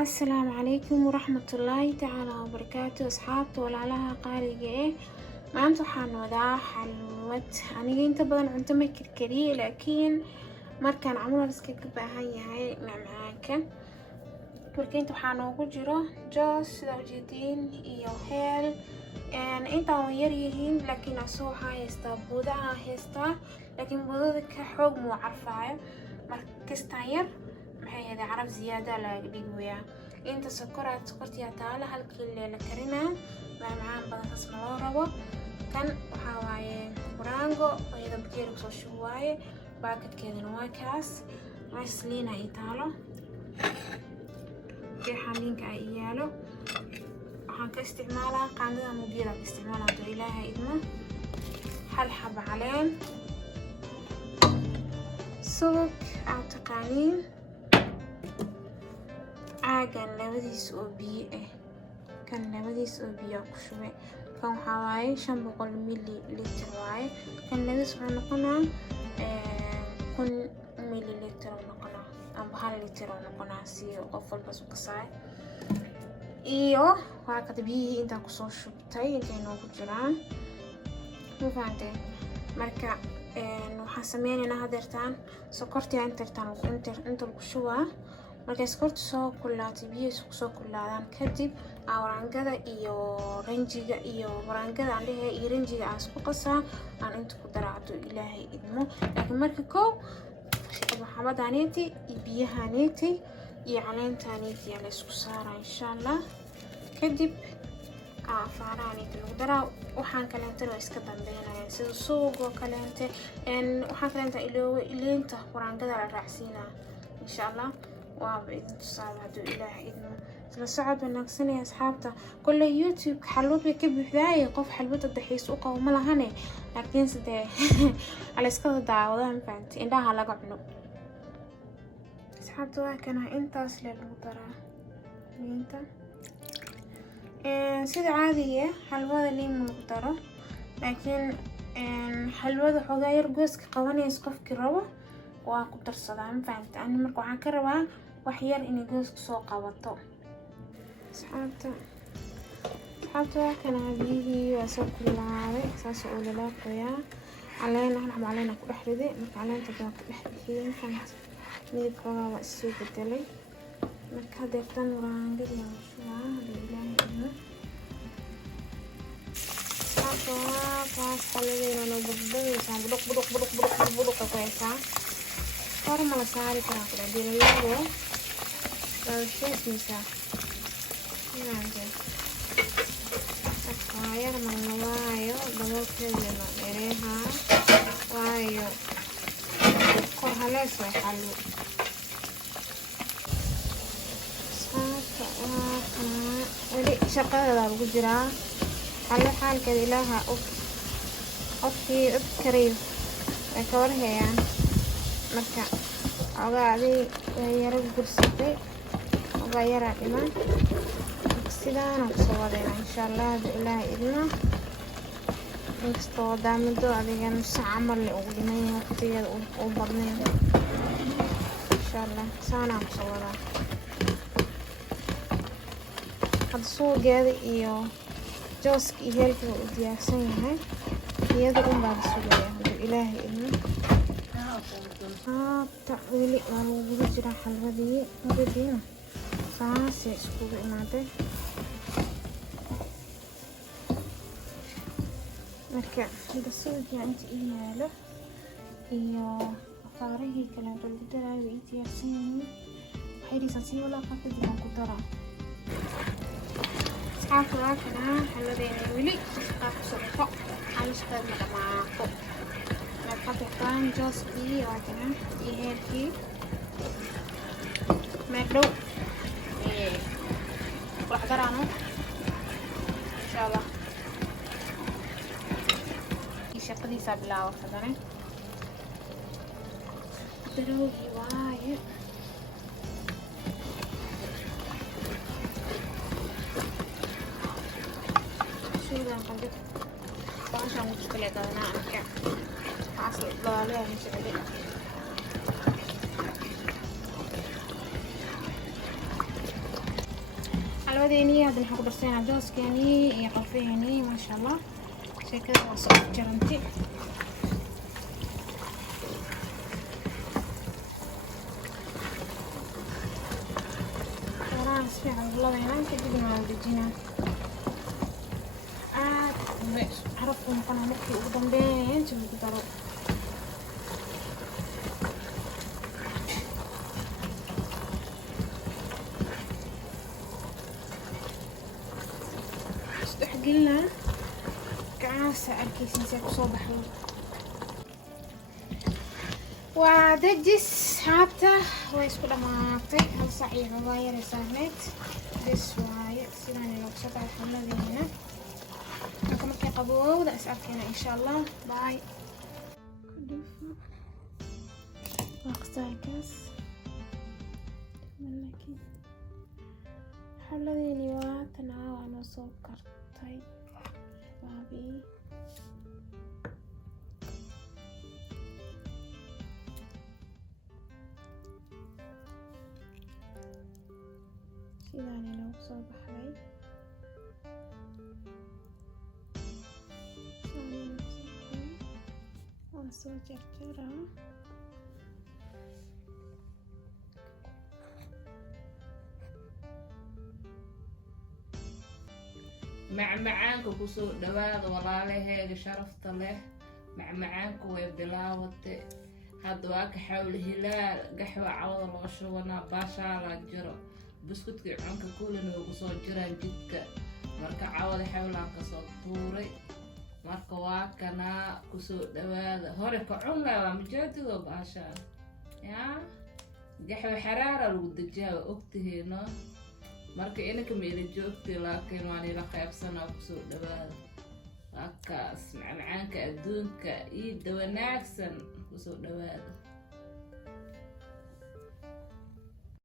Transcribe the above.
السلام عليكم ورحمة الله تعالى وبركاته. أصحابتي walaalaha qaaliga maanta waxaan wadaa xalwad. aniga inta badan cunto ma karkariye, laakiin markaan camal iska ka baahan yahay macmacaanka. marka inta waxaa noogu jiro joos sida ujeediin iyo heel intaan way yar yihiin, laakiin asoo waxaa haystaa buuda aan haystaa, laakiin buudada ka xoog muu carfaayo. markastaan yar maxay ahayd carab ziyaada laga dhigayaa. inta sokortiya taala halkii la karinaa macmacaan badan kasma loo rabo. kan waxaa waaye buraango iyada bakeeri kusoo shubaaye, baakadkeedana waa kaas. meeshaas liina ay taalo, geexaan liinka ay yaalo. waxaan ka isticmaalaa qaandada mudiyada ka isticmaalaa doo ilaahay idmo. hal xaba caleen, subag aad taqaaniin, caagan labadiis oo biyo ah. kan labadiis oo biyo ku shubay. kan waxaa waaye 500 mililitr waaye. kan labadiis wuxuu noqonaa 1000 mililitr noqonaa ama 1 litr noqonaa si qof walba isku kasaay. iyo waa ka biyihii inta ku soo shubtay intay noogu jiraan. ma fahanteen? marka waxaan sameynaynaa hadeertaan sokortii inta lagu shubaa. markay sokortu soo kululaatay, biyihiisu kusoo kululaadaan kadib waraangada iyo ranjiga iyo waraangada aan leeyahay iyo ranjiga aan isku qasaa aan inta ku daraacdo ilaahay idmo. laakiin marka koow xabadaaniiti iyo biyahaaniiti iyo caleentaaniiti la isku saaraa insha allah. kadib faaraaniiti lagu daraa. waxaan kaleentana waa iska dambeynayaan sida suugoo kaleente. waxaan kaleenta ileenta waraangada la raacsiinaa insha allah. waaba idin tusaale hadduu ilaahay idmo. isla socod wanaagsan ee asxaabta. kolley youtube xalwad bay ka buuxdaaye, qof xalwada daxiis u qabo ma lahane, laakiin sidee ala iska daawada ma fahanti, indhaha laga cuno. asxaabta waa kana intaas le lagu daraa liinta. sida caadiga xalwada liin lagu daro, laakiin xalwada xoogaa yar gooska qabanaysa qofkii rabo waa ku darsadaa ma fahanti. ani marka waxaan ka rabaa wax yar inay gooska soo qabato. asxaabta waa kana biyihii waa soo kulaaday, saas oo lalaaqayaa. caleena ku dhex riday. marka caleenta baa ku dhex bixiyay fahanti, midabkooda waa isoo bedelay. marka hadeertan waraangadii aan shubaa hadduu ilaahay idmo. kaas xaladeena noo badbadaysaa buduq ku haysaa. hor ma la saari karaa kula dilayado waa sheekaysaa inaanjee. marka yar malna waayo daboolkeeda la dheereehaa waayo kor halees way xalwo. saaka waa kana weli shaqadeeda lagu jiraa. xalwo xaalkeeda ilaaha qofkii kariyo way ka warhayaan. marka ogaadii way yara gursatay, ogaa yaraa dhiman. sidaana kusoo wadayna insha allah hadduu ilaahay idmo. inkastoo daamido adiga nusa camal le ugu dhiman yahay, waqtigeeda u badnayn insha allah. saanaa kusoo wadaa. hadda suugeeda iyo jooska iyo heelka u diyaarsan yahay. iyada unbaa la sugaya hadduu ilaahay idmo. weli waa lagu jira xalwadii mudadiina saasay iskugu imaaday. marka hadda suugiya inta ii yaalo iyo faarihii kaleeto lagu daraayo way ii diyaarsan yihiin. waxay dhiisan sii walaaqa kadib aan ku daraa. asxaabta waa kanaa xalwadeena weli shaqaa ku socoto, xalishkeed ma dhamaato. hadeertaan jooskii waa kana iyo heelkii meel dhow wax daraano insha allah. shaqadiisaa bilaawa kadane darowgii waaye. suugaan qandid baashaan wujka le gadanaa anka عسل ضالع مش عليه. حلاديني هذا نحط درسين جوز كاني يقفيني ما شاء الله شكل وصف جرنتي راس في على الله هنا كده ما بدينا ماشي عرفتوا قناه مكي وضمبين شوفوا تقدروا قلنا كعاسة أركيس نسيت صباح ودجس حابته ويسكو دماغتي هل صحيح وغير سهلت دس واي سيداني لو قصت على الحملة ذي هنا لكم مكي قبول ودا أسألكنا إن شاء الله باي وقتاكس ملكي الحملة ذي نيوات تناوى نصوب كرتي بابي سيداني لو صوب حبي سيداني لو صوب حبي وانسو جرجرة معمعانك كسو دوااد والله شرفت له معمعانك وبلاوت هدواك حول هلال قحوة عوض الغشونا باشا جرو بسكوتك عنك كلنا وكسو جران جدك مركا عوض حولان كسو طوري مركا واكنا كسو دوااد هوريك عملا ومجادو باشا يا قحوة حرارة الودجاوة اكتهينا marka inaka meela joogtay laakiin waan ila qaybsanaa ku soo dhawaada halkaas macmacaanka adduunka iyo wanaagsan ku soo dhawaada